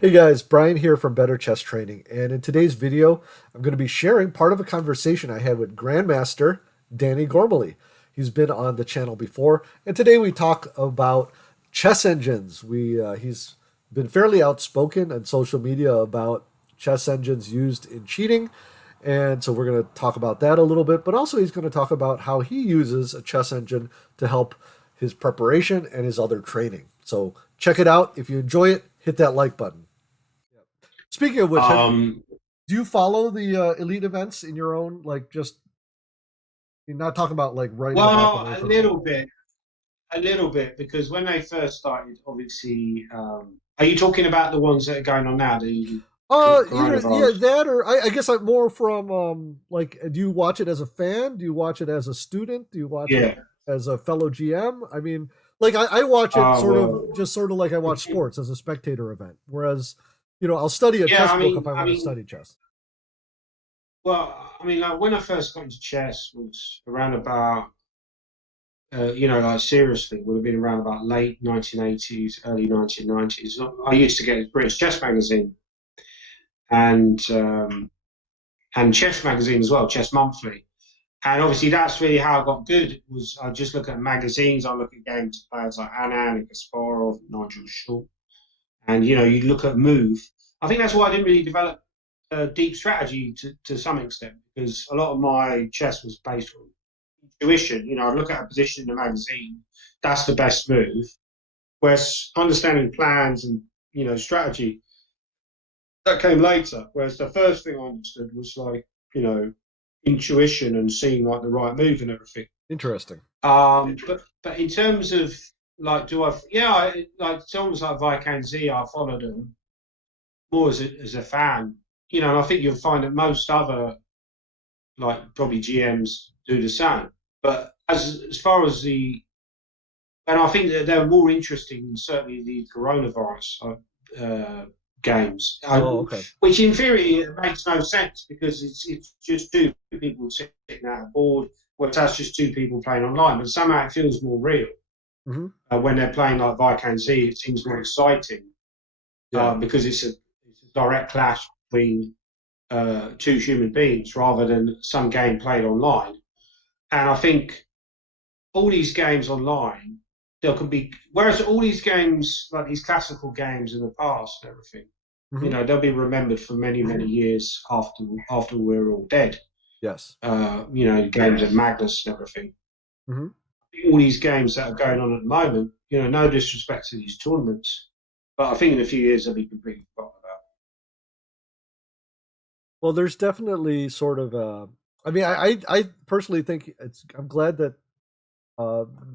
Hey guys, Brian here from Better Chess Training, and in today's video, I'm going to be sharing part of a conversation I had with Grandmaster Danny Gormally. He's been on the channel before, and today we talk about chess engines. He's been fairly outspoken on social media about chess engines used in cheating, and so we're going to talk about that a little bit, but also he's going to talk about how he uses a chess engine to help his preparation and his other training. So check it out. If you enjoy it, hit that like button. Speaking of which, Um, do you follow the elite events in your own, like, just you're not talking about like writing about them well, or anything like that? a little bit, because when they first started, obviously, are you talking about the ones that are going on now, the Either yeah, coronavirus? that or I guess I'm more from like, do you watch it as a fan? Do you watch it as a student? Do you watch it Yeah. as a fellow GM? I mean, like I watch it Well, sort of like I watch sports as a spectator event. Whereas, I'll study a yeah. chess book if I want to study chess. Like when I first got into chess was around about, like seriously, would have been around about late 1980s, early 1990s. I used to get a British Chess magazine and Chess magazine as well, Chess Monthly. And obviously, that's really how I got good. Was I just look at magazines, I look at games of players like Anna, Kasparov, Nigel Shaw, and you look at move. I think that's why I didn't really develop deep strategy to some extent, because a lot of my chess was based on intuition. I look at a position in the magazine, that's the best move. Whereas understanding plans and strategy, that came later. Whereas the first thing I understood was like intuition and seeing like the right move and everything. Interesting. But in terms of like, do I? Yeah, like songs like Vikan Z, I followed them more as a fan. And I think you'll find that most other like probably GMs do the same. But as far as and I think that they're more interesting than certainly the coronavirus games, Oh, okay. which in theory makes no sense, because it's just two people sitting at a board, well, that's just two people playing online, but somehow it feels more real. Hmm. When they're playing like Vikan Z, it seems more exciting, Yeah. because it's a direct clash between two human beings rather than some game played online. And I think all these games online, there could be, whereas all these games, like these classical games in the past and everything, Hmm. they'll be remembered for many, many years after we're all dead. Yes. Games of Magnus and everything. Hmm. All these games that are going on at the moment, no disrespect to these tournaments, but I think in a few years they'll be completely forgotten about. Well, there's definitely sort of I mean, I personally think I'm glad that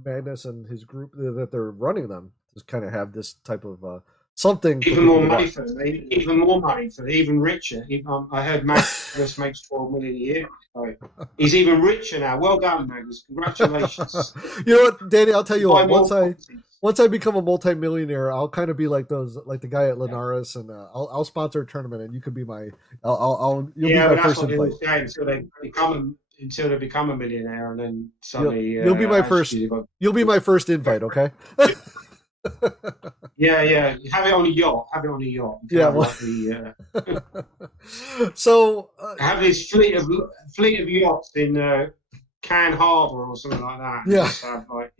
Magnus and his group that they're running them just kind of have this type of something for Even people more to money watch. for them, even more money for them, even richer. I heard Magnus makes 12 million a year. So he's even richer now. Well done, Magnus. Congratulations. You know what, Danny? I'll tell you Buy what. more properties. Once I become a multimillionaire, I'll kind of be like those, like the guy at Linares, and I'll sponsor a tournament, and you could be my, you'll be Yeah, my but that's first what they invite. all say until they become a millionaire, and then You'll suddenly you'll be my first. actually they've got. You'll be my first invite, okay? Yeah, yeah. Have it on a yacht. Have it on a yacht. You can Yeah. have Well. like the So have this fleet of yachts in Cannes Harbour or something like that, and yeah. just have like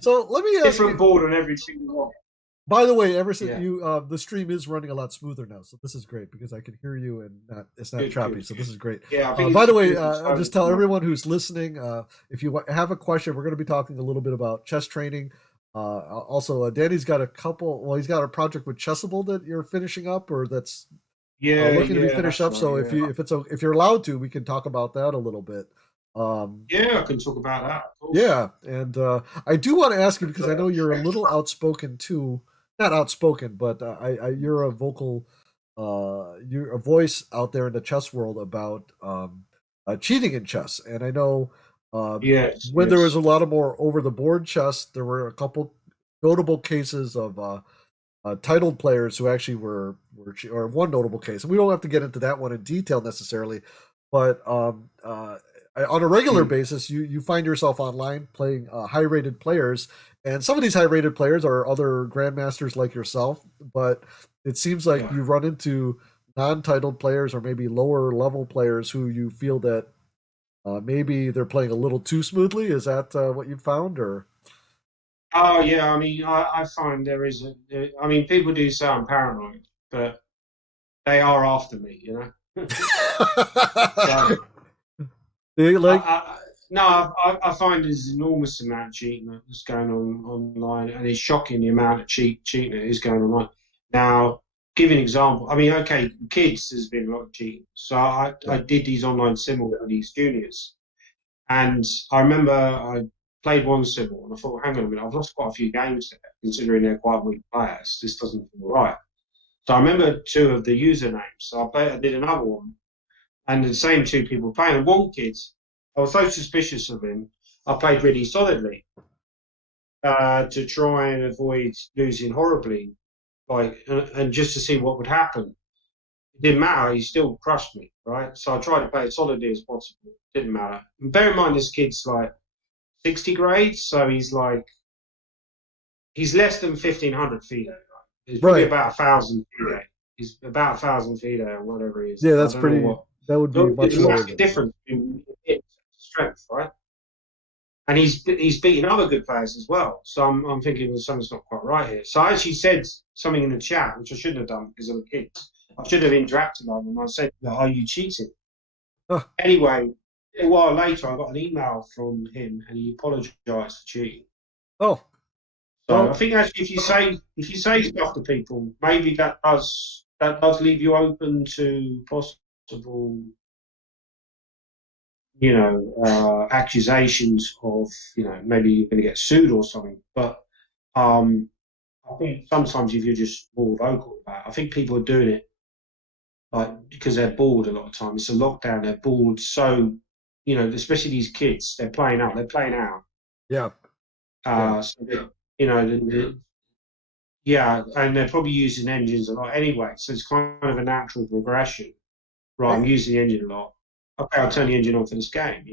So let me ask different you. board on every single yacht. By the way, ever since Yeah, you, the stream is running a lot smoother now, so this is great because I can hear you and it's not good, choppy. good, So this good. is great. Yeah, I think By it's the way, good. It's I'll so just tell much. everyone who's listening, if you have a question, we're going to be talking a little bit about chess training. Also, Danny's got a couple. Well, he's got a project with Chessable that you're finishing up, or that's Yeah, looking to be yeah, finished that's up. right. So Yeah, if you're allowed to, we can talk about that a little bit. Um, yeah, I can talk about that, of course. yeah, and I do want to ask you because I know you're a little outspoken too. Not outspoken, but you're a vocal, you're a voice out there in the chess world about cheating in chess. And I know Yes, when there was yes. a lot of more over the board chess, there were a couple notable cases of titled players who actually or one notable case. And we don't have to get into that one in detail necessarily, but on a regular Hmm. basis, you find yourself online playing high rated players, And some of these high-rated players are other grandmasters like yourself, but it seems like Yeah. you run into non-titled players or maybe lower level players who you feel that maybe they're playing a little too smoothly. Is that what you found, or? Oh yeah, I mean, I find there is I mean, people do say I'm paranoid, but they are after me, you know. So They I, like I no, I find there's enormous amount of cheating that's going on online, and it's shocking the amount of cheating that is going on. Now, give you an example. I mean, okay, kids, there's been a lot of cheating. So I yeah. did these online simuls with these juniors, and I remember I played one simul, and I thought, hang on a minute, I've lost quite a few games there, considering they're quite weak players. This doesn't feel right. So I remember two of the usernames. So I did another one, and the same two people playing. And one kid, I was so suspicious of him, I played really solidly to try and avoid losing horribly, like, and just to see what would happen. It didn't matter; he still crushed me, right? So I tried to play as solidly as possible. Didn't matter. And bear in mind, this kid's like 60 grades, so he's less than 1,500 FIDE. Right? He's probably Right. about 1,000 FIDE. He's about 1,000 FIDE or whatever he is. Yeah, I that's don't know pretty. what. That would be So there's much a lower massive than that. difference in strength, right? And he's beaten other good players as well. So I'm thinking well, something's not quite right here. So I actually said something in the chat, which I shouldn't have done because of the kids. I should have interacted with them. I said, "Are you cheating?" Huh. Anyway, a while later, I got an email from him, and he apologised for cheating. Oh, So I well, think actually, if you say stuff to people, maybe that does leave you open to possible, accusations of, maybe you're going to get sued or something. But I think sometimes if you're just more vocal about it, I think people are doing it like because they're bored a lot of time. It's a lockdown, they're bored. So, especially these kids, they're playing out. yeah, yeah. So you know, yeah, and they're probably using engines a lot anyway. So it's kind of a natural progression. Right, I I'm using the engine a lot. Okay, I'll turn the engine on for this game.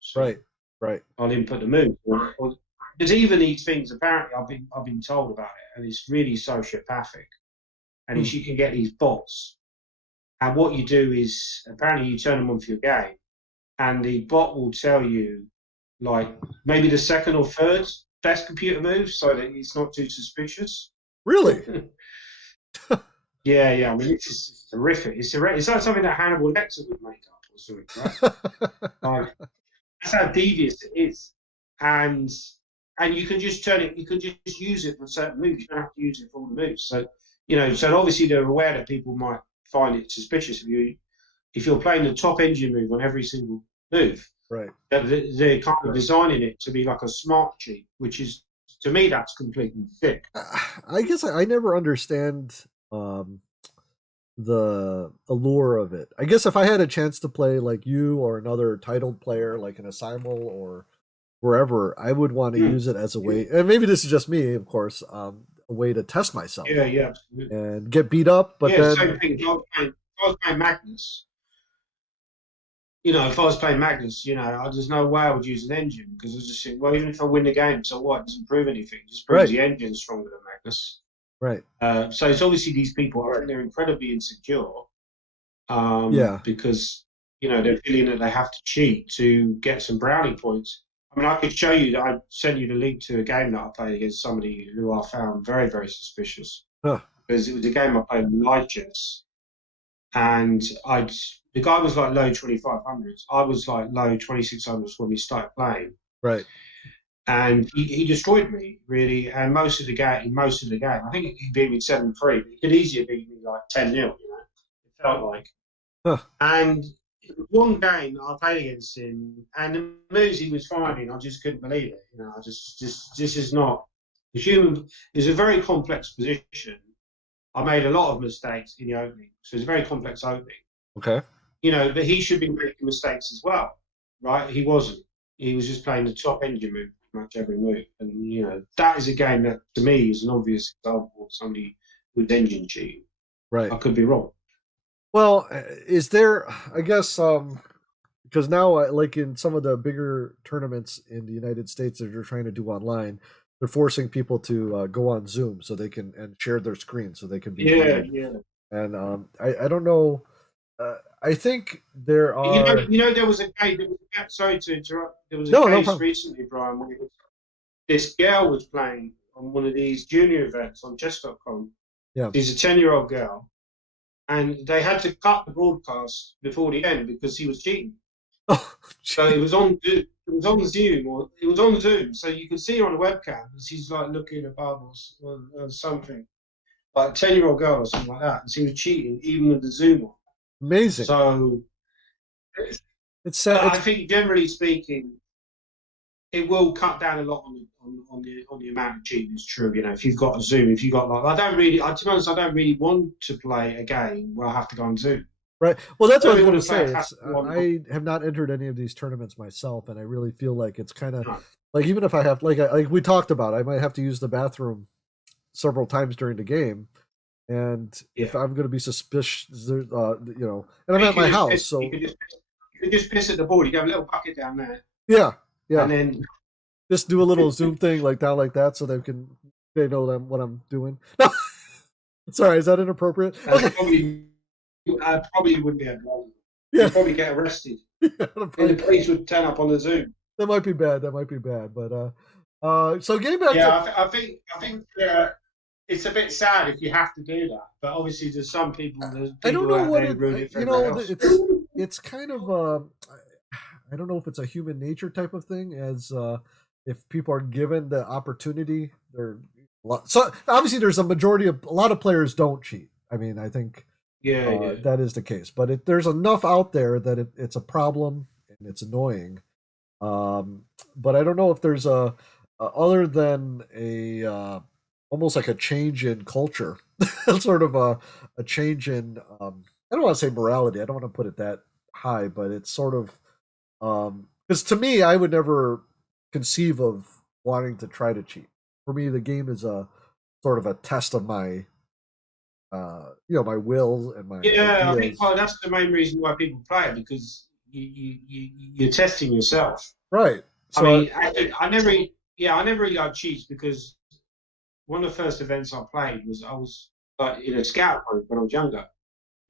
So right, right. I'll input the move. There's even these things. Apparently, I've been told about it, and it's really sociopathic. And Hmm. it's, you can get these bots. And what you do is apparently you turn them on for your game, and the bot will tell you like maybe the second or third best computer move, so that it's not too suspicious. Really? Yeah, yeah. I mean, it's just horrific. It's like something that Hannibal Lecter would make up or something, right? Like that's how devious it is, and you can just turn it. You can just use it for certain moves. You don't have to use it for all the moves. So so obviously they're aware that people might find it suspicious if you're playing the top engine move on every single move. Right. That they're kind of designing it to be like a smart cheat, which is to me that's completely sick. I guess I never understand um, the allure of it. I guess if I had a chance to play like you or another titled player, like in a simul or wherever, I would want to Hmm. use it as a way. And maybe this is just me, of course, a way to test Yeah, myself yeah, absolutely. and get beat up. But Yeah, same then, thing. If I was playing Magnus, if I was playing Magnus, there's no way I would use an engine because I was just think, well, even if I win the game, so what? It doesn't prove anything. It just proves right, the engine's stronger than Magnus. right, So it's obviously these people are they're incredibly insecure yeah, because they're feeling that they have to cheat to get some brownie points. I mean, I could show you that I sent you the link to a game that I played against somebody who I found very, very suspicious huh, because it was a game I played with live chess, and the guy was like low 2500s. I was like low 2600s when we started playing, right. and he destroyed me really. And most of the game, I think he beat me 7-3. But he could easily beat me like 10-0. It felt like. Huh. And one game I played against him, and the moves he was finding, I just couldn't believe it. I just this is not the human. It's a very complex position. I made a lot of mistakes in the opening, so it's a very complex opening. Okay. But he should be making mistakes as well, right? He wasn't. He was just playing the top engine move pretty much every move, and that is a game that to me is an obvious example of somebody with engine cheating. Right. I could be wrong. Well, is there? I guess because now, like in some of the bigger tournaments in the United States that you're trying to do online, they're forcing people to go on Zoom so they can and share their screen so they can be Yeah, viewed. yeah. And I don't know. I think there are There was a case. Sorry to interrupt. There was a no case problem. recently, Brian, where this girl was playing on one of these junior events on chess.com. Yeah. She's a 10-year-old girl, and they had to cut the broadcast before the end because he was cheating. Oh, So gee. it was on Zoom, or it was on Zoom, so you could see her on the webcam, and she's like looking above or something, like a 10-year-old girl or something like that, and she was cheating even with the Zoom on. Amazing. So It's sad. I It's think, generally speaking, it will cut down a lot on the amount of cheating. It's true, if you've got a Zoom, if you've got I don't really, to be honest, I don't really want to play a game where I have to go on Zoom. right. Well, that's I what I don't was really going want to to play say. a It's classic one. I have not entered any of these tournaments myself, and I really feel like it's kind of No. like even if I have like we talked about, I might have to use the bathroom several times during the game, and if Yeah. I'm going to be suspicious, and I'm at my house, so You could just piss at the board. You have a little bucket down there, yeah, and yeah, then just do a little Zoom thing like down like that, so they know what I'm doing. No, sorry, is that inappropriate? that's Okay, probably probably would be a problem. yeah, You'd probably get arrested, yeah and the police would turn up on the Zoom. that might be bad. That might be bad, but so getting back to Yeah, I think it's a bit sad if you have to do that. But obviously, there's I don't people know out what there who ruin it for you everyone know, else. it's kind of I don't know if it's a human nature type of thing as if people are given the opportunity, so obviously there's a lot of players don't cheat. I mean, I think Yeah, yeah, that is the case, but there's enough out there that it's a problem and it's annoying. Um, but I don't know if there's a other than a almost like a change in culture, sort of a change in I don't want to say morality. I don't want to put it that high, but it's sort of because to me, I would never conceive of wanting to try to cheat. For me, the game is a sort of a test of my my will and my yeah. I think ideas. that's the main reason why people play it, because you're testing yourself. Right. I So mean, I never really liked cheats because one of the first events I played was I was like in a scout group when I was younger.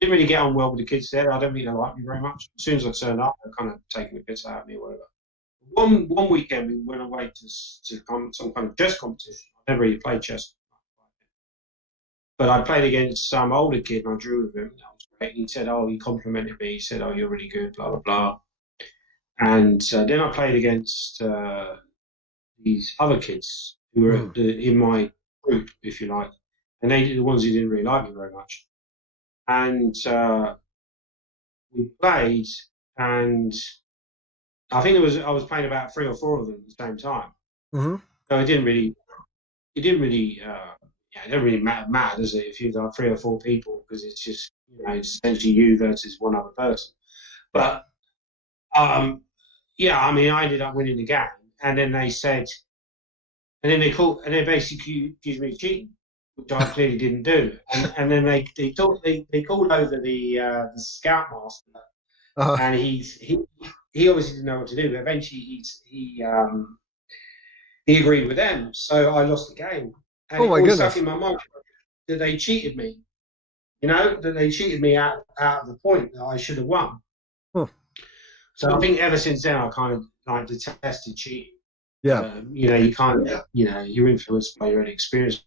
Didn't really get on well with the kids there. I don't think they liked me very much. As soon as I turned up, they're kind of taking the piss out of me or whatever. One weekend we went away to some kind of chess competition. I never really played chess, but I played against some older kid and I drew with him. That was great. He said, "Oh," he complimented me. He said, "Oh, you're really good." Blah blah blah. And then I played against these other kids who were mm, in my group, if you like, and they were the ones who didn't really like me very much. And we played, and I think I was playing about three or four of them at the same time. hmm So it didn't really matter, does it? If you've got three or four people, because it's just it's essentially you versus one other person. right. But yeah, I mean, I ended up winning the game, and then they said, and then they basically accused me of cheating, which I clearly didn't do. And then they called over the scoutmaster, Uh, and he obviously didn't know what to do. But eventually, he agreed with them, so I lost the game, and oh it my always stuck goodness. in my mind that they cheated me. That they cheated me out of the point that I should have won. Huh. So I think ever since then I kind of like detested cheating. Yeah. You kind of you're influenced by your own experience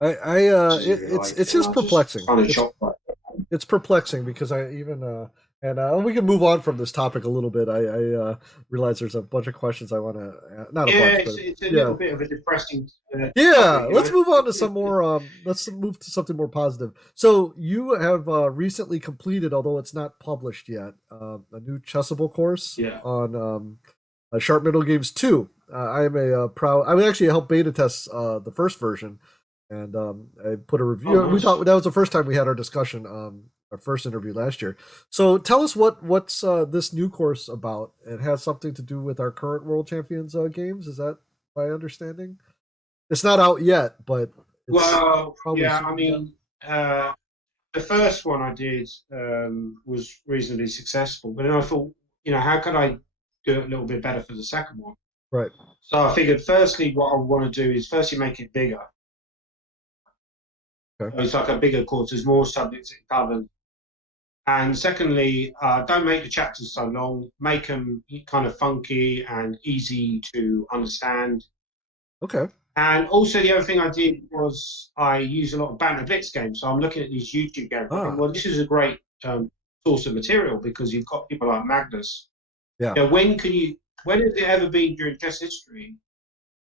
in It's life, and just I just perplexing. kind of shocked by it. It's perplexing because I even and we can move on from this topic a little bit. I realize there's a bunch of questions I want to not a Yeah, bunch, but it's a yeah, little bit of a depressing yeah. topic. Let's move on to some more. Let's move to something more positive. So you have recently completed, although it's not published yet, a new Chessable course Yeah. on Sharp Middle Games 2. I am a proud. I actually helped beta test the first version, and I put a review. Oh, We nice. talked. That was the first time we had our discussion. Our first interview last year. So tell us what's this new course about. It has something to do with our current World Champions games. Is that my understanding? It's not out yet, but it's Well, probably yeah. soon. I mean, the first one I did was reasonably successful, but then I thought, how could I do it a little bit better for the second one? Right. So I figured, firstly, what I want to do is firstly make it bigger. Okay. So it's like a bigger course. There's more subjects it covers. And secondly, don't make the chapters so long. Make them kind of funky and easy to understand. Okay. And also, the other thing I did was I use a lot of banter blitz games. So I'm looking at these YouTube games. I think, Ah. well, this is a great source of material because you've got people like Magnus. Yeah. You know, when has it ever been during chess history?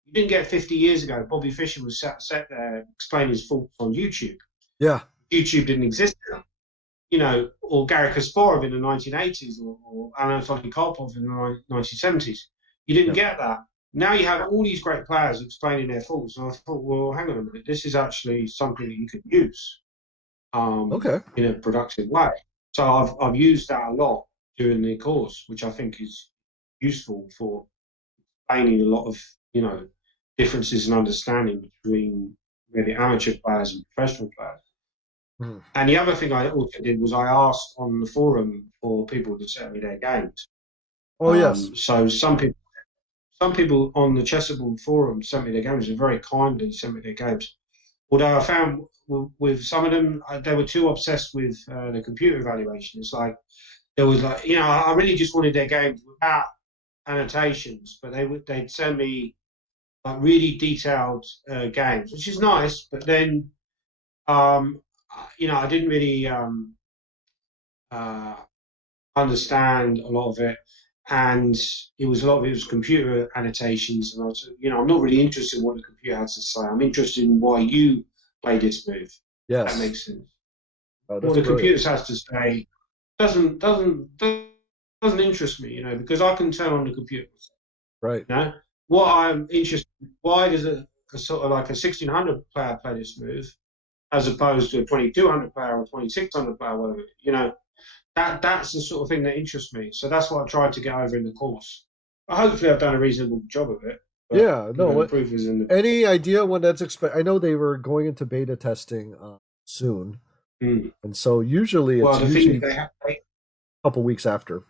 You didn't get 50 years ago. Bobby Fischer was sat there explaining his faults on YouTube. Yeah. YouTube didn't exist then. You know, or Garry Kasparov in the 1980s, or Anatoly Karpov in the 1970s. You didn't Yeah. get that. Now you have all these great players explaining their faults, and I thought, well, hang on a minute, this is actually something that you could use Okay. in a productive way. So I've used that a lot during the course, which I think is useful for explaining a lot of differences in understanding between maybe amateur players and professional players. Mhm. And the other thing I also did was I asked on the forum for people to send me their games. Oh yes. So some people on the Chessable forum sent me their games and very kindly sent me their games. Although I found with some of them, they were too obsessed with the computer evaluation. It's like there was like I really just wanted their games without annotations, but they'd send me like really detailed games, which is nice. But then I didn't really uh, understand a lot of it, and a lot of it was computer annotations, and I was, I'm not really interested in what the computer has to say. I'm interested in why you play this move. That Yes. makes sense. Oh, What that's the brilliant. computer has to say doesn't interest me, because I can turn on the computer. Right. You know, what I'm interested in, why does a sort of like a 1600 player play this move as opposed to a 2200 player or 2600 player, whatever, that's the sort of thing that interests me. So that's what I tried to get over in the course. But hopefully, I've done a reasonable job of it. But Yeah. No. the proof is in the. Any idea when that's expect? I know they were going into beta testing soon, Mm. and so usually Well, it's the thing is, usually a couple weeks after.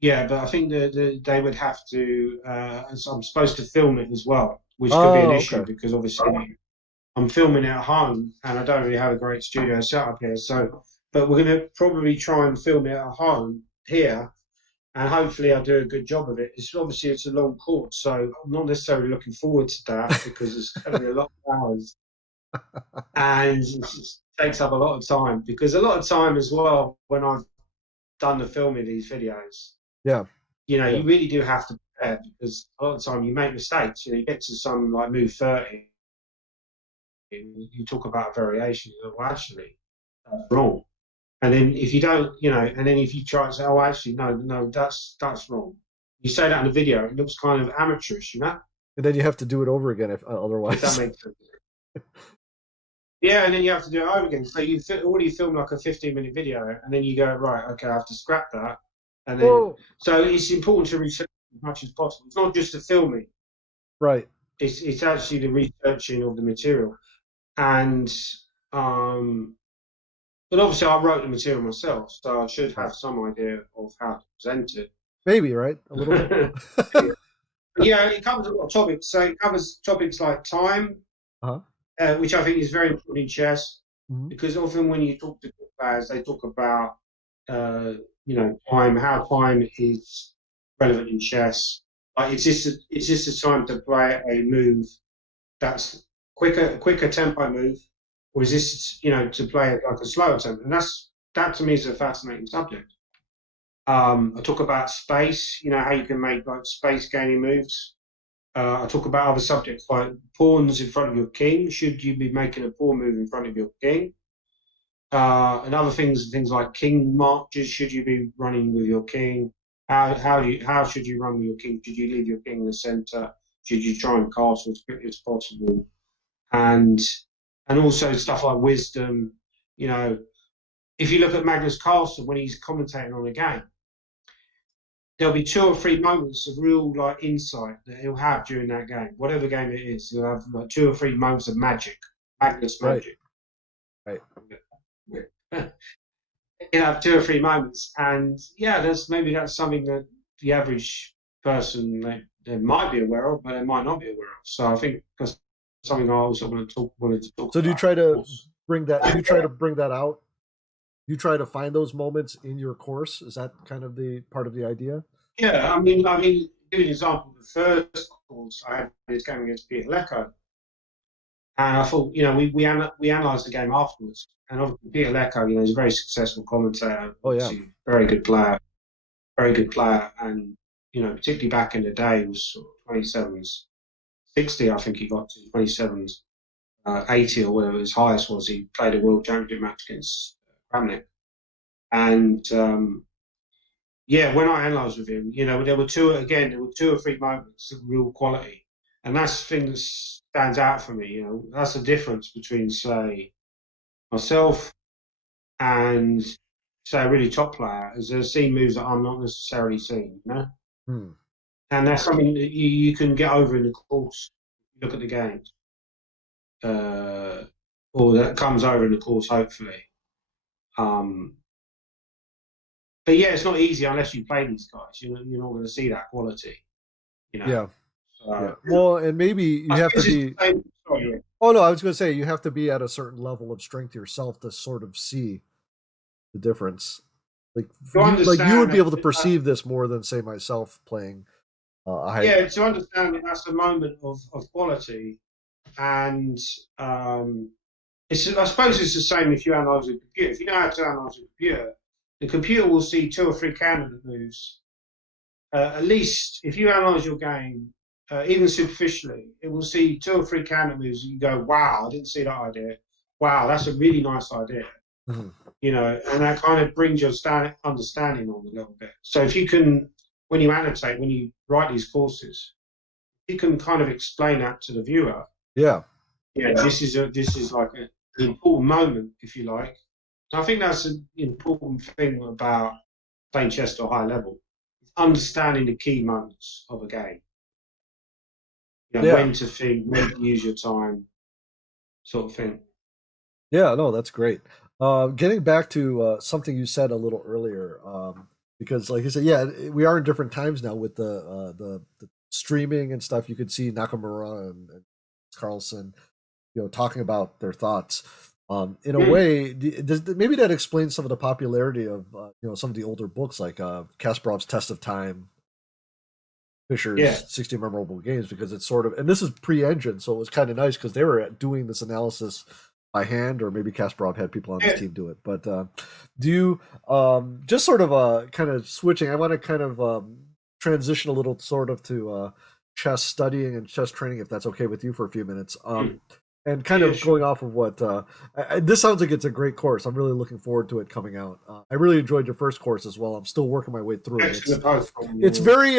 yeah, but I think they would have to. I'm supposed to film it as well, which could be an Oh, issue okay. because obviously I'm filming it at home and I don't really have a great studio setup here. So, but we're going to probably try and film it at home here, and hopefully I'll do a good job of it. It's a long course, so I'm not necessarily looking forward to that because it's going to be a lot of hours and it just takes up a lot of time. Because a lot of time as well when I've done the filming of these videos, Yeah. Yeah. you really do have to prepare because a lot of the time you make mistakes. You get to some like move 30, you talk about a variation. Well, actually, that's wrong. And then if you don't, and then if you try to say, oh, actually, no, that's wrong. You say that in the video, it looks kind of amateurish, And then you have to do it over again if if that otherwise. makes sense. Yeah, and then you have to do it over again. So you already filmed like a 15-minute video, and then you go, right, okay, I have to scrap that. And then, Well, so it's important to research as much as possible. It's not just the filming, right. it's actually the researching of the material. And, but obviously, I wrote the material myself, so I should Right. have some idea of how to present Maybe, right? A little bit. it. Yeah, it covers a lot of topics. So it covers topics like time, Uh-huh. which I think is very important in chess, Mhm. because often when you talk to players, they talk about time, how time is relevant in chess. Like it's just a time to play a move that's a quicker tempo move, or is this to play like a slower tempo? And that to me is a fascinating subject. I talk about space, how you can make like space gaining moves. I talk about other subjects like pawns in front of your king. Should you be making a pawn move in front of your king? And other things like king marches. Should you be running with your king? How should you run with your king? Should you leave your king in the center? Should you try and castle as quickly as possible? And also stuff like wisdom. If you look at Magnus Carlsen when he's commentating on a game, there'll be 2 or 3 moments of real like insight that he'll have during that game, whatever game it is. He'll have like 2 or 3 moments of magic, Magnus Right. magic. Right. He'll have 2 or 3 moments, and yeah, that's something that the average person they might be aware of, but they might not be aware of. So I think that's something I also wanted to talk So do you about, try of to course. bring that? Do you try to bring that out? You try to find those moments in your course. Is that kind of the part of the idea? Yeah, give you an example. The first course I had this game against Peter Lecco, and I thought, we analysed the game afterwards, and obviously Peter Lecco, he's a very successful commentator, Oh yeah. obviously very good player, and particularly back in the day, was sort of 27s, 60, I think he got to 27s, 80 or whatever his highest was. He played a world championship match against Kramnik, and yeah, when I analysed with him, there were two or three moments of real quality, and that's the thing that stands out for me. That's the difference between, say, myself and say a really top player, is they're seeing moves that I'm not necessarily seeing. Hmm. And that's something that you can get over in the course. Look at the games, or that comes over in the course, hopefully. Um, but yeah, it's not easy unless you play these guys. You're not going to see that quality. You know. Yeah. Yeah. So Well, and maybe you I have to suppose it's be. the same. Sorry, Oh no, I was going to say you have to be at a certain level of strength yourself to sort of see the difference. to Like you would understand be able to that, perceive this more than say myself playing a high. yeah, to understand that that's a moment of quality, and I suppose it's the same if you analyse a computer. If you know how to analyse a computer, the computer will see two or three candidate moves. At least if you analyse your game, even superficially, it will see two or three candidate moves. And you go, wow, I didn't see that idea. Wow, that's a really nice idea. Mhm. And that kind of brings your understanding on a little bit. So if you can, when you annotate, when you write these courses, you can kind of explain that to the viewer. Yeah. Yeah, this is like an important moment, if you like. And I think that's an important thing about playing chess to a high level. Understanding the key moments of a game. Yeah. When to think, when to use your time, sort of thing. Yeah, no, that's great. Getting back to something you said a little earlier, because like you said, yeah, we are in different times now with the streaming and stuff. You could see Nakamura and Carlson, talking about their thoughts. In a Mm, way, maybe that explains some of the popularity of some of the older books like Kasparov's Test of Time, yeah, Fisher's 60 Memorable Games, because it's sort of, and this is pre-engine, so it was kind of nice because they were doing this analysis by hand, or maybe Kasparov had people on his yeah, team do it. But do you just sort of kind of switching? I want to kind of transition a little, sort of to chess studying and chess training, if that's okay with you for a few minutes. mm, And kind yeah, of going sure. off of what this sounds like, it's a great course. I'm really looking forward to it coming out. I really enjoyed your first course as well. I'm still working my way through it. Excellent post It's from very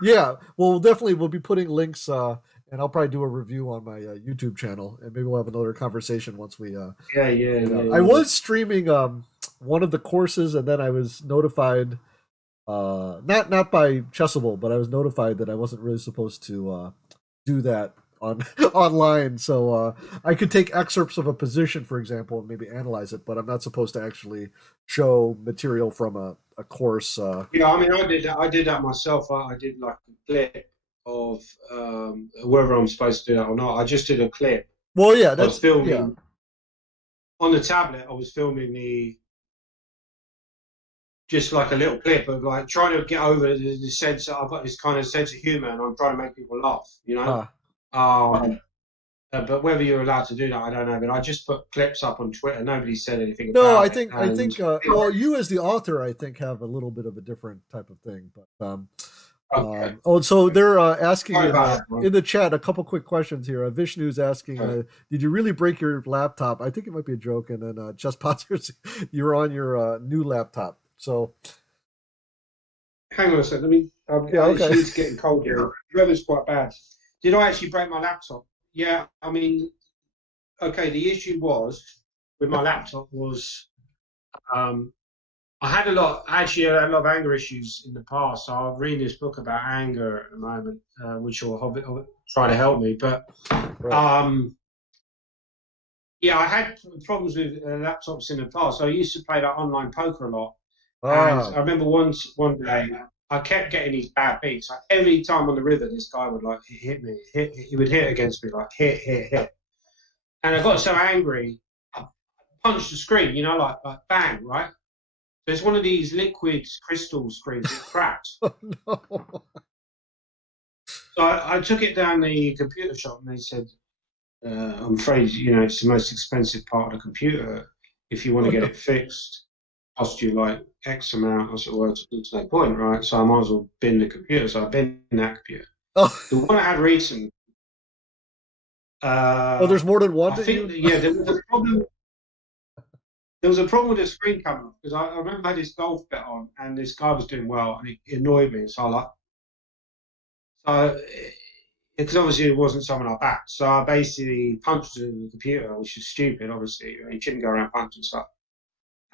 yeah. Well, definitely we'll be putting links, and I'll probably do a review on my YouTube channel, and maybe we'll have another conversation once we yeah, yeah, get yeah, out. I yeah. was streaming one of the courses, and then I was notified, not by Chessable, but I was notified that I wasn't really supposed to do that on online. So I could take excerpts of a position, for example, and maybe analyze it, but I'm not supposed to actually show material from a course. Yeah, I did that. I did that myself. I did like a clip of whether I'm supposed to do that or not. I just did a clip. Well, yeah, I was that's yeah. filming on the tablet. I was filming the just like a little clip of like trying to get over the sense that I've got this kind of sense of humor and I'm trying to make people laugh. Uh, Um, but whether you're allowed to do that, I don't know. But I just put clips up on Twitter. Nobody said anything No, I about it, think I and think well, you as the author, I think, have a little bit of a different type of thing. But okay. oh, so they're asking Sorry about that, man. in the chat a couple quick questions here. Vishnu's asking, Okay. "Did you really break your laptop?" I think it might be a joke. And then Just Posers, you're on your new laptop. So Hang on a second. Let me. yeah, okay. It's getting cold here. The weather's quite bad. Did I actually break my laptop? Yeah. Okay. The issue was with my laptop was um, I had actually had a lot of anger issues in the past. So I'm reading this book about anger at the moment, which will try to help me. But Right. um, yeah, I had problems with laptops in the past. So I used to play that online poker a lot. And Ah, I remember one day I kept getting these bad beats. Like every time on the river, this guy would like hit me. He would hit against me, like hit. And I got so angry, I punched the screen. Like bang, right? So it's one of these liquid crystal screens. It cracked. Oh, no. So I took it down the computer shop, and they said, "I'm afraid it's the most expensive part of the computer. If you want Oh, to get no. it fixed, cost you like X amount." I said, "Well, it's no point, right? So I might as well bin the computer." So I bin that computer. Oh, The one I had recently, oh, there's more than one I that think you. that, yeah, there was a problem. There was a problem with the screen coming off because I remember I had this golf bet on, and this guy was doing well, and it annoyed me. So I like, so because obviously it wasn't someone I backed. So I basically punched the computer, which is stupid. Obviously, you shouldn't go around punching stuff,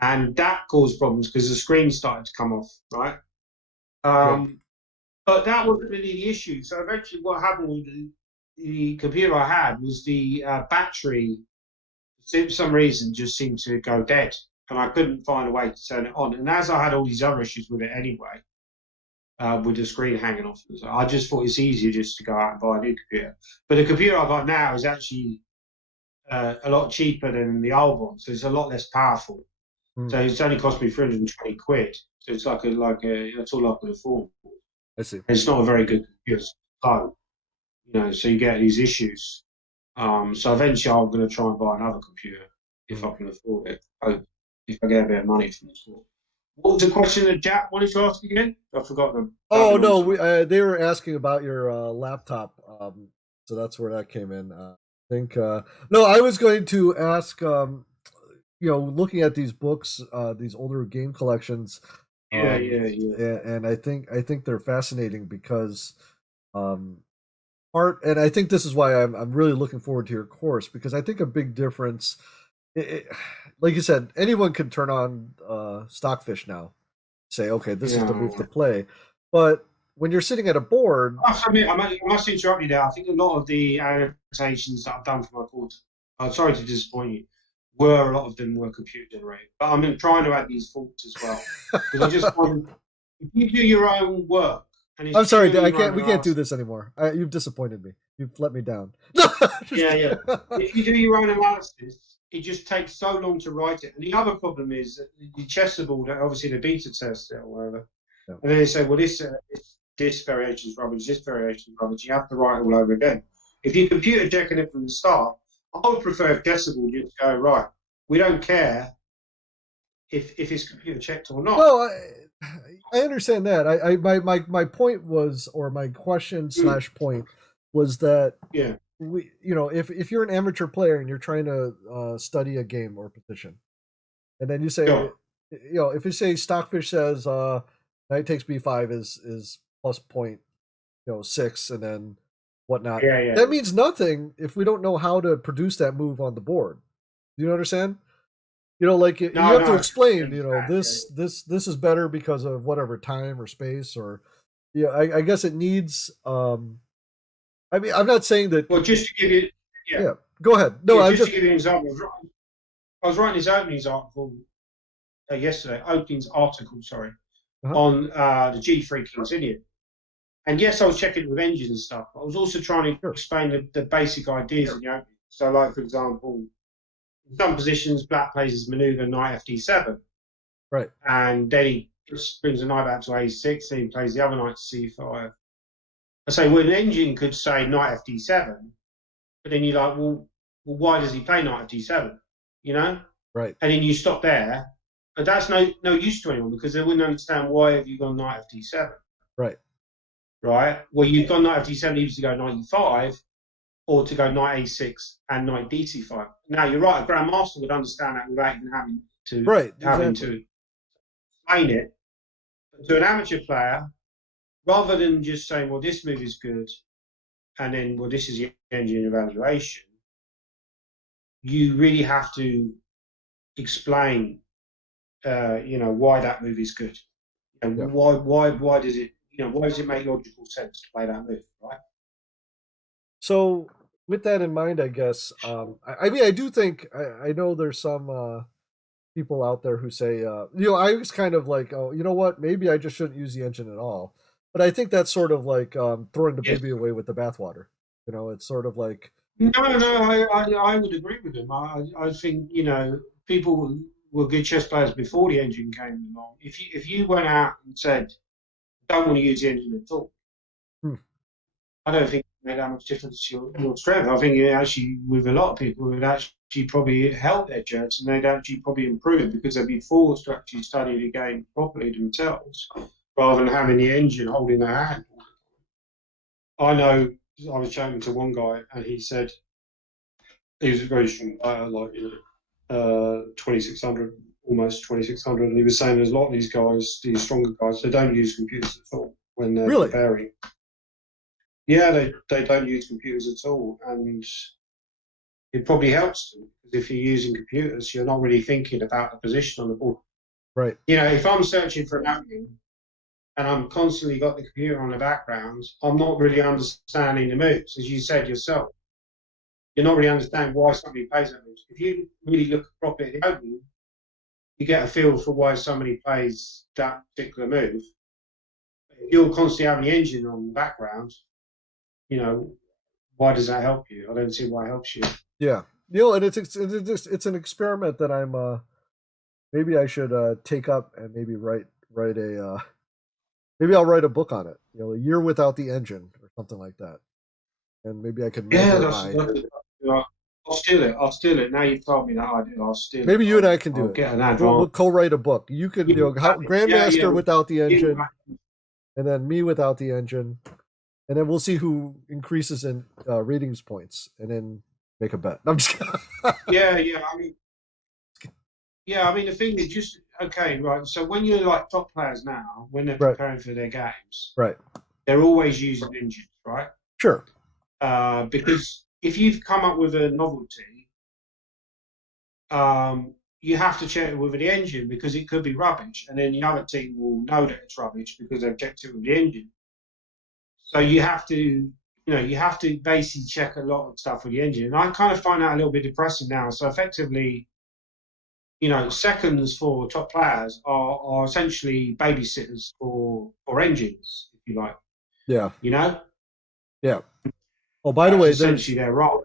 and that caused problems because the screen started to come off, right? Right. Um, but that wasn't really the issue. So eventually, what happened with the computer I had was the battery, for some reason, just seemed to go dead, and I couldn't find a way to turn it on. And as I had all these other issues with it anyway, with the screen hanging off, I just thought it's easier just to go out and buy a new computer. But the computer I got now is actually a lot cheaper than the old one, so it's a lot less powerful. Hmm. So it's only cost me 320 quid. So it's that's all I can afford. I see. It's not a very good computer. So, so you get these issues. So eventually I'm going to try and buy another computer if Hmm. I can afford it. If I get a bit of money from the store. What was the question that Jack wanted to ask again? I forgot them. Oh Babbling on no, something. they were asking about your laptop, so that's where that came in. I think no, I was going to ask. Looking at these books, these older game collections, Yeah, um, yeah, yeah. and I think they're fascinating because um, and I think this is why I'm really looking forward to your course because I think a big difference, it, like you said, anyone can turn on Stockfish now, say, okay, this is the move to Yeah. play. But when you're sitting at a board, I must admit, I must interrupt you there. I think a lot of the annotations that I've done for my course, I'm sorry to disappoint you, a lot of them were computer generated. But I'm trying to add these faults as well. Because I just find if you do your own work and it's I'm sorry, purely I your can't. own We can't do analysis, this anymore. You've disappointed me. You've let me down. Just yeah, yeah. kidding. If you do your own analysis, it just takes so long to write it. And the other problem is that the chessable, obviously the beta test it or whatever, Yeah. and then they say, well, this variation is rubbish, this variation is rubbish. You have to write it all over again. If you're computer checking it from the start, I would prefer if Decibel just go, right, we don't care if it's computer checked or not. No, I understand that. My point was, or my question Mm, slash point was that yeah, if you're an amateur player and you're trying to study a game or position, and then you say, sure. if you say Stockfish says knight takes b5 is plus point, 6, and then whatnot. Yeah, yeah, That means nothing if we don't know how to produce that move on the board. Do you understand? Like you No, have no, to I explain. understand. Yeah, This is better because of whatever time or space or yeah. I guess it needs. I mean, I'm not saying that. well, just to give you, yeah, Yeah, go ahead. No, yeah, I'm just to just. give you an example, I was writing this openings article yesterday, openings article, sorry, Uh-huh. on the G3 Kings Indian. And yes, I was checking it with engines and stuff, but I was also trying to Sure. explain the basic ideas in the opening. So, like, for example, in some positions, black plays his maneuver knight fd7, Right. and then he just brings a knight back to a6, then he plays the other knight to c5. I say, well, an engine could say knight fd7, but then you're like, well, why does he play knight fd7? You know? Right. And then you stop there, but that's no use to anyone because they wouldn't understand why have you gone knight fd7, Right. right? Well, you've gone knight fd7 either to go knight e5 or to go knight a6 and knight dc5. Now you're right, a grandmaster would understand that without even Right. having Exactly. to explain it. But to an amateur player, rather than just saying, well, this move is good, and then, well, this is the engine evaluation, you really have to explain, why that move is good. Yeah. Why does it, why does it make logical sense to play that move, right? So with that in mind, I guess I mean I do think I know there's some. people out there who say, I was kind of like, oh, you know what? Maybe I just shouldn't use the engine at all. But I think that's sort of like throwing the Yes. baby away with the bathwater. It's sort of like, No, no, I would agree with him. I think, people were good chess players before the engine came along. If you went out and said, don't want to use the engine at all, hmm, I don't think it made that much difference to your strength. I think it actually, with a lot of people, it would actually probably help their chess and they'd actually probably improve because they'd be forced to actually study the game properly themselves rather than having the engine holding their hand. I know I was chatting to one guy and he said he was a very strong player, like 2600, almost 2600, and he was saying there's a lot of these guys, these stronger guys, they don't use computers at all when they're really? preparing. Yeah, they don't use computers at all, and it probably helps them because if you're using computers, you're not really thinking about the position on the board. Right. If I'm searching for an opening and I'm constantly got the computer on the background, I'm not really understanding the moves, as you said yourself. You're not really understanding why somebody plays that move. If you really look properly at the opening, you get a feel for why somebody plays that particular move. If you're constantly having the engine on the background, you know, why does that help you? I don't see why it helps you. Yeah. And it's an experiment that I'm maybe I should take up and maybe write a maybe I'll write a book on it. A year without the engine or something like that, and maybe I could Yeah, measure that's, my. that's I'll steal it. I'll steal it. Now you've told me that idea. I'll steal it. Maybe you and I can do I'll it. get an We'll advance. co-write a book. You could, how Yeah, Grandmaster yeah. without the Yeah, engine, and then me without the engine, and then we'll see who increases in ratings points, and then make a bet. I'm just kidding. yeah. I mean, the thing is just okay, right? So when you're like top players now, when they're Right, preparing for their games, right, they're always using engines, right? sure, Because if you've come up with a novelty, you have to check it with the engine because it could be rubbish, and then the other team will know that it's rubbish because they've checked it with the engine. So you have to basically check a lot of stuff with the engine, and I kind of find that a little bit depressing now. So effectively, seconds for top players are essentially babysitters for engines, if you like. yeah, You know, yeah. Oh, by the that's way, essentially their role.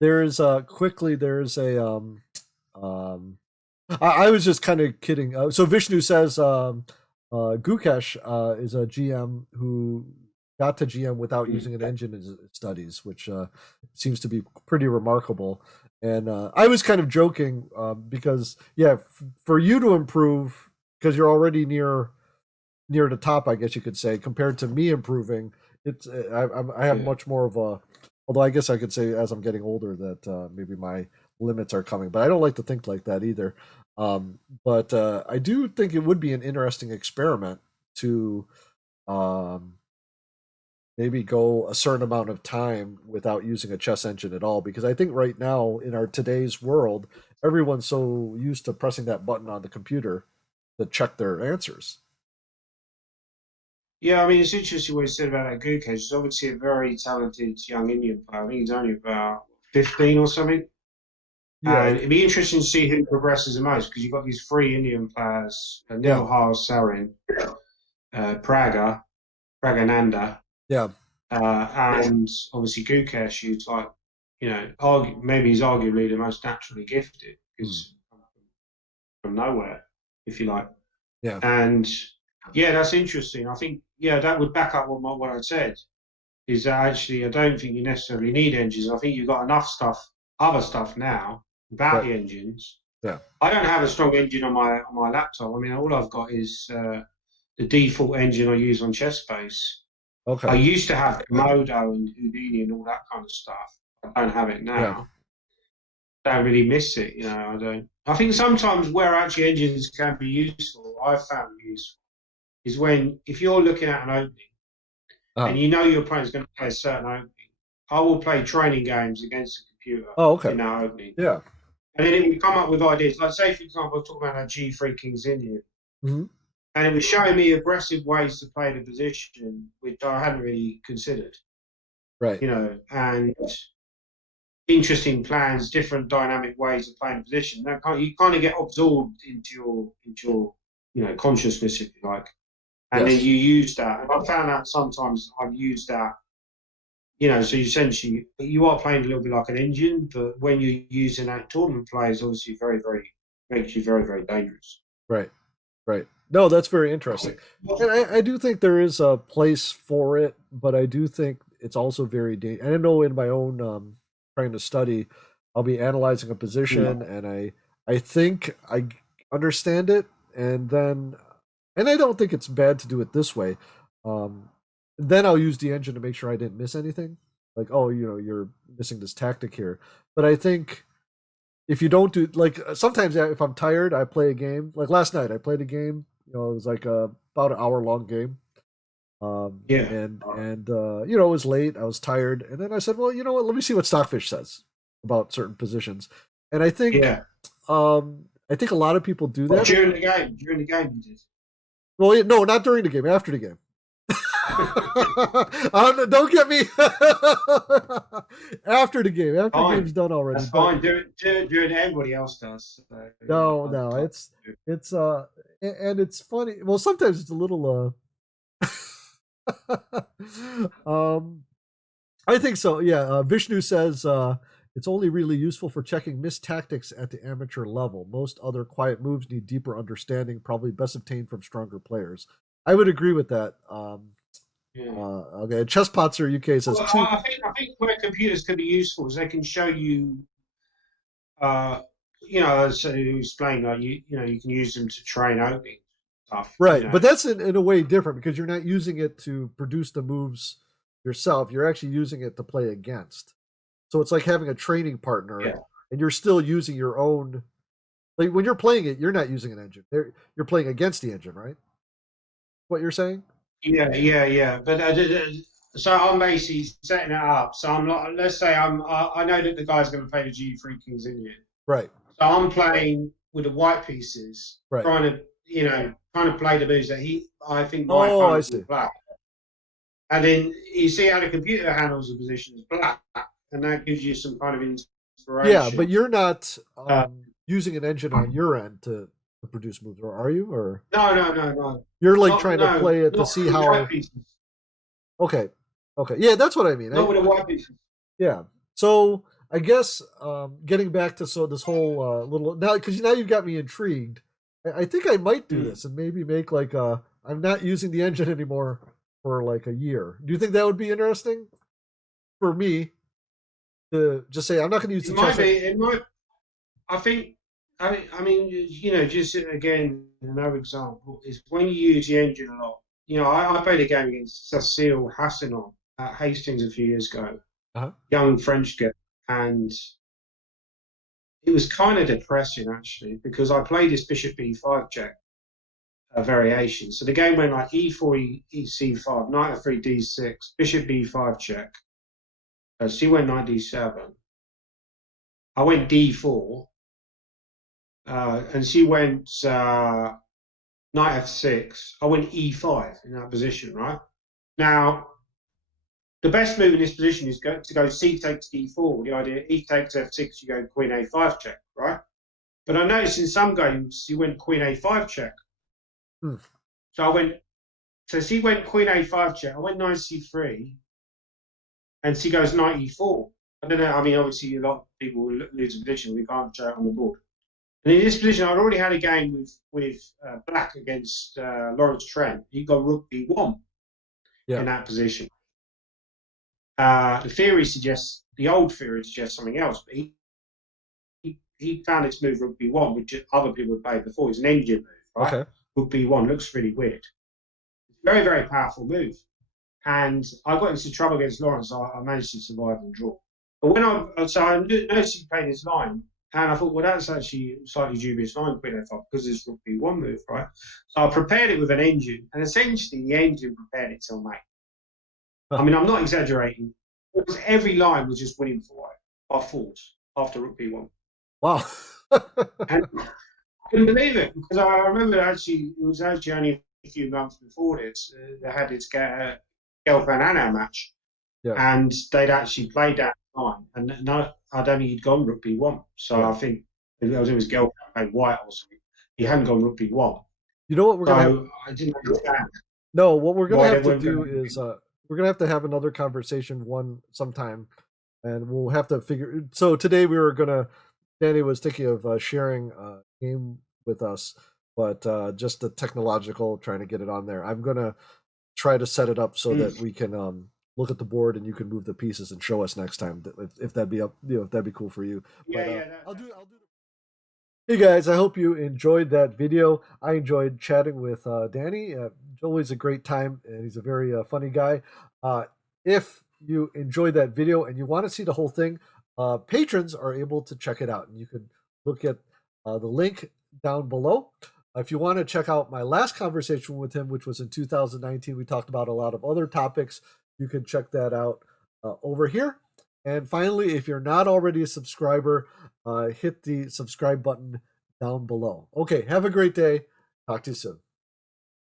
there's quickly there's a um I was just kind of kidding. So Vishnu says Gukesh is a GM who got to GM without Mm. using an engine in his studies, which seems to be pretty remarkable. And I was kind of joking because, yeah, for you to improve, because you're already near the top, I guess you could say, compared to me improving, it's I have Yeah. much more of a. Although I guess I could say as I'm getting older that maybe my limits are coming, but I don't like to think like that either. But I do think it would be an interesting experiment to um, maybe go a certain amount of time without using a chess engine at all, because I think right now in our today's world, everyone's so used to pressing that button on the computer to check their answers. Yeah, I mean, it's interesting what you said about that Gukesh. He's obviously a very talented young Indian player. I think he's only about 15 or something. Yeah, And it'd be interesting to see who progresses the most because you've got these three Indian players, yeah, Nilhar Sarin, Pragananda, yeah, and obviously Gukesh, who's like, maybe he's arguably the most naturally gifted mm, because from nowhere, if you like. yeah, And yeah, that's interesting. I think, yeah, that would back up what I said. Is that actually I don't think you necessarily need engines. I think you've got enough stuff, other stuff now without right, the engines. yeah, I don't have a strong engine on my laptop. I mean, all I've got is the default engine I use on ChessBase. I okay, used to have Komodo and Houdini and all that kind of stuff. I don't have it yeah, now. Don't really miss it, I don't. I think sometimes where actually engines can be useful, I've found useful, is when if you're looking at an opening uh, and you know your opponent's going to play a certain opening, I will play training games against the computer oh, okay, in that opening. yeah, And then it would come up with ideas. Like, say, for example, I was talking about a G3 King's Indian, hmm, and it was showing me aggressive ways to play the position, which I hadn't really considered, right, And interesting plans, different dynamic ways of playing a position. You kind of get absorbed into your consciousness, if you like, and then Yes. you use that. And I found out sometimes I've used that. So essentially you are playing a little bit like an engine, but when you're using that tournament play, is obviously very, very makes you very, very dangerous. Right. Right. No, that's very interesting. And I do think there is a place for it, but I do think it's also very dangerous. And I know in my own trying to study, I'll be analyzing a position, and I think I understand it, and then and I don't think it's bad to do it this way. Um, then I'll use the engine to make sure I didn't miss anything. Like, oh, you're missing this tactic here. But I think if you don't do like sometimes if I'm tired, I play a game. Like last night, I played a game. It was like about an hour long game. Yeah. And it was late. I was tired, and then I said, well, you know what? Let me see what Stockfish says about certain positions. And Yeah. I think a lot of people do Well, that. during the game, you did. Well, no, not during the game. After the game. Don't get me after the game. After the game's done already. That's fine. Do it during everybody else does. So, no, it's and it's funny. Well, sometimes it's a little I think so. Yeah. Vishnu says it's only really useful for checking missed tactics at the amateur level. Most other quiet moves need deeper understanding, probably best obtained from stronger players. I would agree with that. Yeah. Okay, Chesspotzer UK says Well, I think where computers can be useful is they can show you, so you explain like you can use them to train opening stuff. Right, but that's in a way different because you're not using it to produce the moves yourself. You're actually using it to play against. So it's like having a training partner, and you're still using your own. Like when you're playing it, you're not using an engine. You're playing against the engine, right? What you're saying? Yeah. But so I'm basically setting it up. So I'm like, let's say I know that the guy's going to play the G3 Kings Indian. Right. So I'm playing with the white pieces, right. trying to play the moves that I think my opponent will play. And then you see how the computer handles the positions black, and that gives you some kind of inspiration. Yeah, but you're not using an engine on your end to produce moves, or are you? Or no. You're like trying to play it to see how. Okay, yeah, that's what I mean. Not with the white pieces. Yeah, so I guess getting back to this whole little now because now you've got me intrigued. I think I might do this and maybe make like I'm not using the engine anymore for like a year. Do you think that would be interesting for me to just say I'm not going to use the chess? It might. I think. I mean, just again, another example is when you use the engine a lot. I played a game against Cecile Hassanon at Hastings a few years ago, young French girl, and it was kind of depressing actually because I played this Bishop B5 check variation. So the game went like E4, C5, Knight F3, D6, Bishop B5 check. She went Knight D7. I went D4. And she went Knight F6. I went E5 in that position, right? Now, the best move in this position is to go C takes D4. The idea, E takes F6, you go Queen A5 check, right? But I noticed in some games, she went Queen A5 check. So she went Queen A5 check. I went Knight C3, and she goes Knight E4. I don't know. I mean, obviously, a lot of people will lose a position. We can't show it on the board. And in this position, I'd already had a game with Black against Lawrence Trent. He got Rook B1 in that position. The old theory suggests something else, but he found its move Rook B1, which other people had played before. It's an engine move, right? Okay. Rook B1 looks really weird. It's a very, very powerful move. And I got into trouble against Lawrence. I managed to survive and draw. But I noticed he played his line. And I thought, well, that's actually a slightly dubious line, Queen F5, because it's Rook B1 move, right? So I prepared it with an engine, and essentially the engine prepared it till mate. I mean, I'm not exaggerating. Because every line was just winning for white by force after Rook B1. Wow. And I couldn't believe it, because I remember it was actually only a few months before this, they had this Gelf and Anna match, and they'd actually played that line. And I'd only gone rugby one. So Yeah. I think it was his girlfriend played white or something. He hadn't gone rugby one. You know what we're gonna have? So I didn't understand No, what we're gonna why have they to weren't do going is rugby. we're gonna have to have another conversation one sometime, and we'll have to figure. So today we were gonna. Danny was thinking of sharing a game with us, but just the technological trying to get it on there. I'm gonna try to set it up so that Mm. we can look at the board and you can move the pieces and show us next time if that'd be up, if that'd be cool for you. Yeah, But yeah, I'll do. Hey guys, I hope you enjoyed that video. I enjoyed chatting with Danny. Always a great time, and he's a very funny guy. If you enjoyed that video and you want to see the whole thing, patrons are able to check it out, and you can look at the link down below. If you want to check out my last conversation with him, which was in 2019, we talked about a lot of other topics. You can check that out over here. And finally, if you're not already a subscriber, hit the subscribe button down below. Okay, have a great day. Talk to you soon.